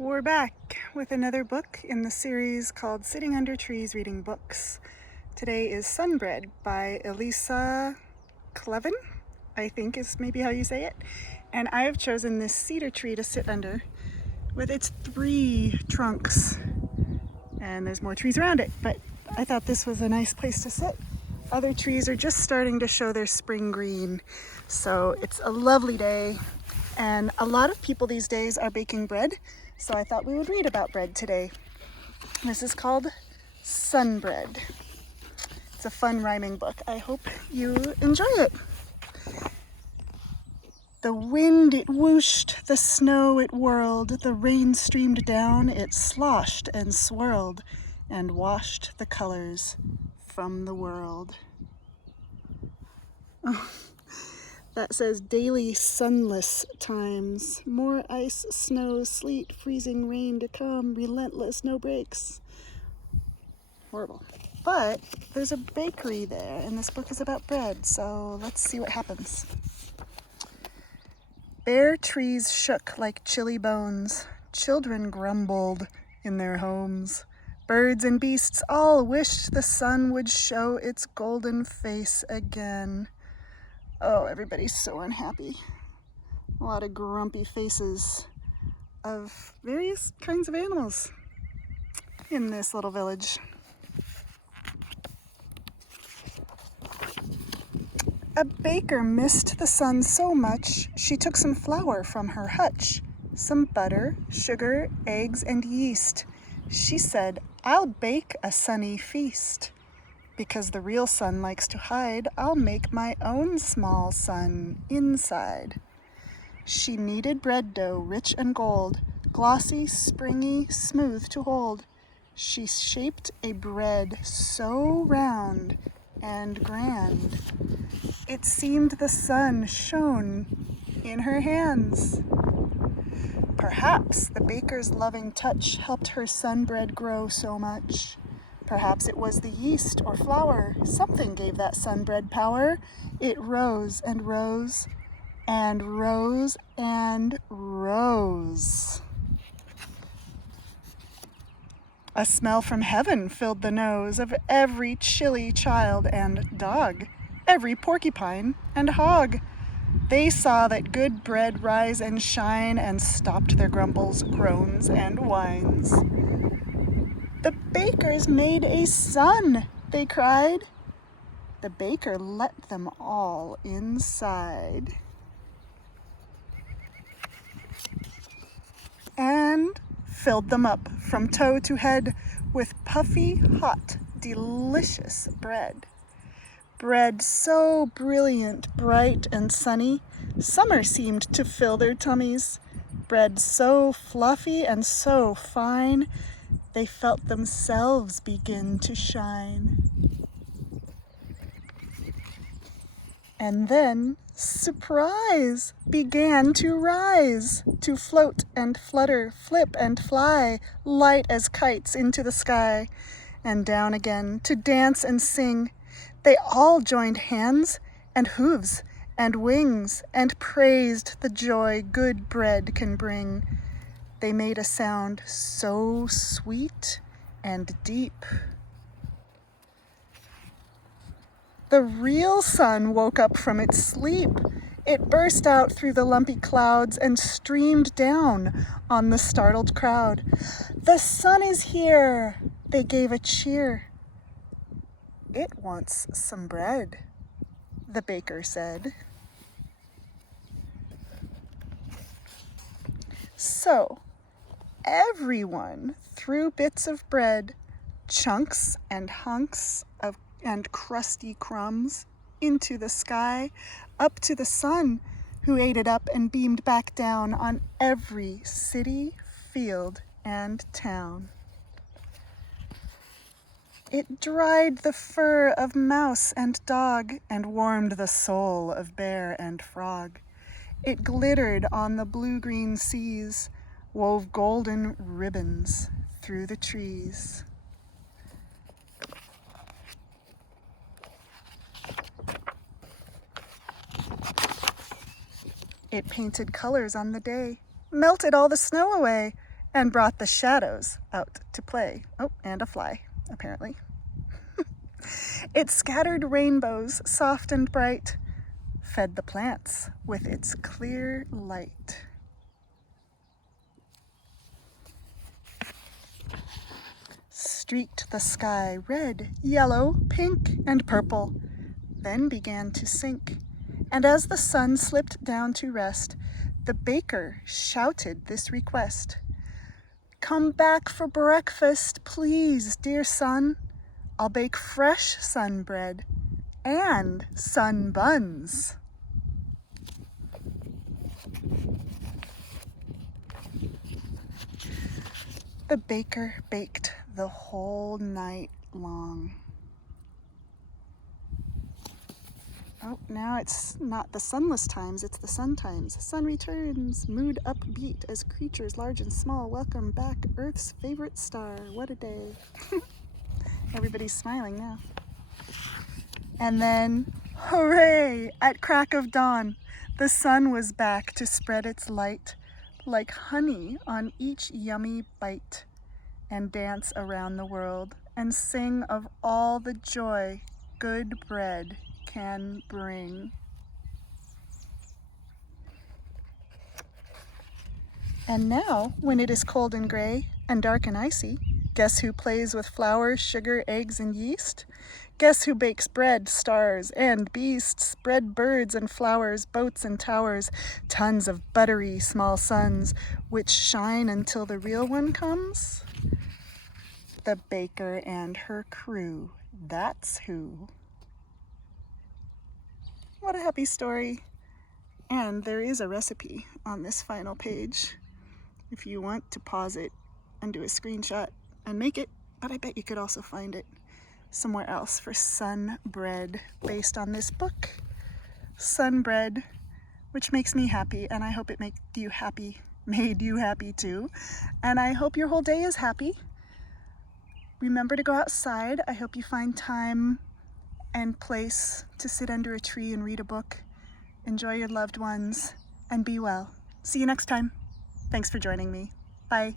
We're back with another book in the series called Sitting Under Trees Reading Books. Today is Sunbread by Elisa Kleven, I think is maybe how you say it. And I have chosen this cedar tree to sit under with its 3 trunks. And there's more trees around it, but I thought this was a nice place to sit. Other trees are just starting to show their spring green. So it's a lovely day. And a lot of people these days are baking bread, so I thought we would read about bread today. This is called Sunbread. It's a fun rhyming book. I hope you enjoy it. The wind it whooshed, the snow it whirled, the rain streamed down, it sloshed and swirled, and washed the colors from the world. Oh. That says daily sunless times, more ice, snow, sleet, freezing rain to come, relentless, no breaks. Horrible. But there's a bakery there, and this book is about bread, so let's see what happens. Bare trees shook like chilly bones. Children grumbled in their homes. Birds and beasts all wished the sun would show its golden face again. Oh, everybody's so unhappy. A lot of grumpy faces of various kinds of animals in this little village. A baker missed the sun so much, she took some flour from her hutch, some butter, sugar, eggs, and yeast. She said, "I'll bake a sunny feast. Because the real sun likes to hide, I'll make my own small sun inside." She kneaded bread dough rich and gold, glossy, springy, smooth to hold. She shaped a bread so round and grand, it seemed the sun shone in her hands. Perhaps the baker's loving touch helped her sunbread grow so much. Perhaps it was the yeast or flour. Something gave that sunbread power. It rose and rose and rose and rose. A smell from heaven filled the nose of every chilly child and dog, every porcupine and hog. They saw that good bread rise and shine and stopped their grumbles, groans, and whines. "The baker's made a sun," they cried. The baker let them all inside. And filled them up from toe to head with puffy, hot, delicious bread. Bread so brilliant, bright, and sunny, summer seemed to fill their tummies. Bread so fluffy and so fine, they felt themselves begin to shine. And then, surprise began to rise, to float and flutter, flip and fly, light as kites into the sky, and down again to dance and sing. They all joined hands and hooves and wings and praised the joy good bread can bring. They made a sound so sweet and deep. The real sun woke up from its sleep. It burst out through the lumpy clouds and streamed down on the startled crowd. "The sun is here!" They gave a cheer. "It wants some bread," the baker said. So, everyone threw bits of bread, chunks and hunks and crusty crumbs into the sky, up to the sun, who ate it up and beamed back down on every city, field, and town. It dried the fur of mouse and dog and warmed the soul of bear and frog. It glittered on the blue-green seas, wove golden ribbons through the trees. It painted colors on the day, melted all the snow away, and brought the shadows out to play. Oh, and a fly, apparently. It scattered rainbows soft and bright, fed the plants with its clear light. Streaked the sky red, yellow, pink, and purple, then began to sink. And as the sun slipped down to rest, the baker shouted this request. "Come back for breakfast, please, dear sun. I'll bake fresh sun bread and sun buns." The baker baked the whole night long. Oh, now it's not the sunless times, it's the sun times. Sun returns, mood upbeat, as creatures large and small welcome back Earth's favorite star. What a day. Everybody's smiling now. And then, hooray! At crack of dawn, the sun was back to spread its light like honey on each yummy bite, and dance around the world and sing of all the joy good bread can bring. And now, when it is cold and gray and dark and icy, guess who plays with flour, sugar, eggs, and yeast? Guess who bakes bread, stars, and beasts, bread, birds, and flowers, boats and towers, tons of buttery small suns, which shine until the real one comes? The baker and her crew, that's who. What a happy story. And there is a recipe on this final page if you want to pause it and do a screenshot and make it, but I bet you could also find it somewhere else for sun bread based on this book. Sun bread, which makes me happy, and I hope it made you happy too. And I hope your whole day is happy. Remember to go outside. I hope you find time and place to sit under a tree and read a book. Enjoy your loved ones and be well. See you next time. Thanks for joining me. Bye.